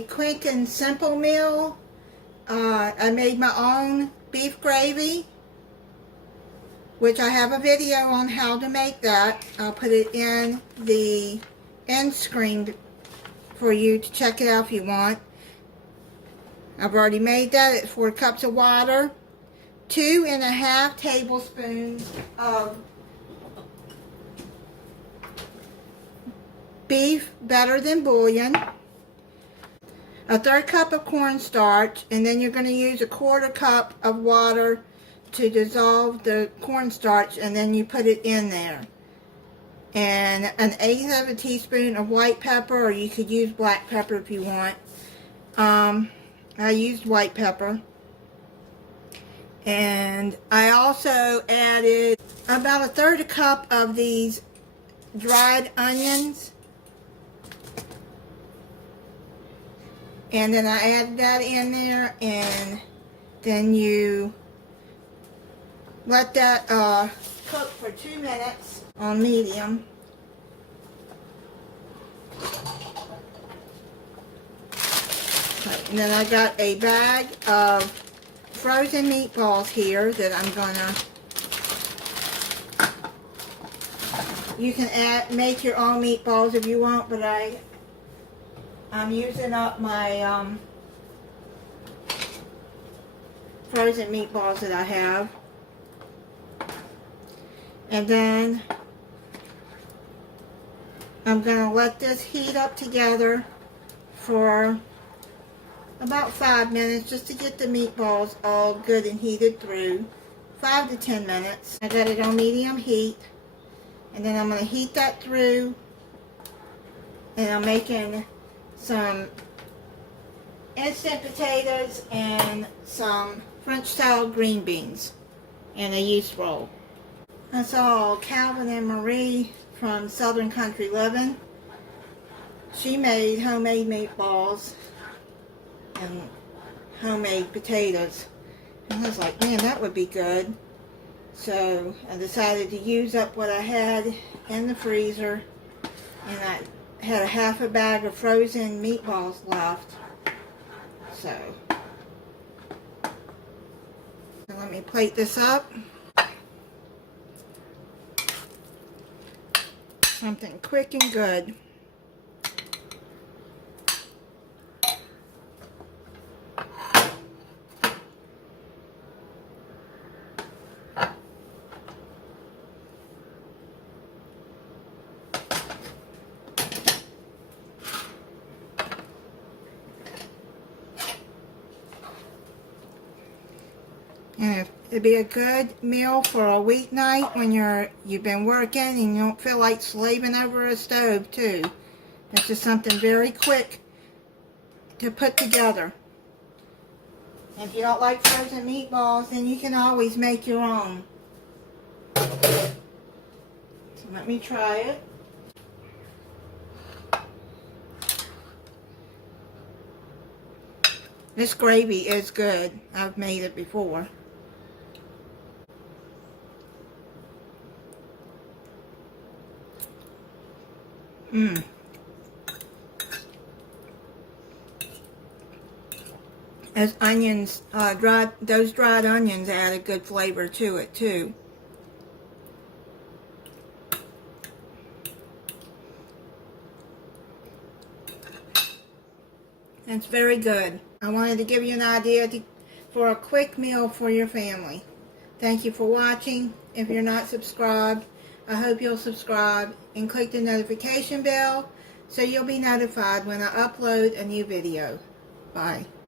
a quick and simple meal. I made my own beef gravy, which I have a video on how to make that. I'll put it in the end screen for you to check it out if you want. I've already made that. It's 4 cups of water, 2.5 tablespoons of beef better than bouillon, a 1/3 cup of cornstarch, and then you're going to use a 1/4 cup of water to dissolve the cornstarch, and then you put it in there. And 1/8 of a teaspoon of white pepper, or you could use black pepper if you want. I used white pepper. And I also added about a 1/3 cup of these dried onions. And then I added that in there, and then you let that cook for 2 minutes on medium. And then I got a bag of frozen meatballs here that I'm gonna, you can make your own meatballs if you want, but I'm using up my frozen meatballs that I have. And then I'm gonna let this heat up together for about 5 minutes, just to get the meatballs all good and heated through. 5 to 10 minutes. I got it on medium heat, and then I'm going to heat that through, and I'm making some instant potatoes and some French style green beans and a yeast roll. I saw Calvin and Marie from Southern Country Living. She made homemade meatballs and homemade potatoes, and I was like, man, that would be good. So I decided to use up what I had in the freezer, and I had a 1/2 bag of frozen meatballs left. So let me plate this up. Something quick and good. And it'd be a good meal for a weeknight when you've been working and you don't feel like slaving over a stove too. It's just something very quick to put together. And if you don't like frozen meatballs, then you can always make your own. So let me try it. This gravy is good. I've made it before. As onions, those dried onions add a good flavor to it too. It's very good. I wanted to give you an idea for a quick meal for your family. Thank you for watching. If you're not subscribed, I hope you'll subscribe and click the notification bell so you'll be notified when I upload a new video. Bye.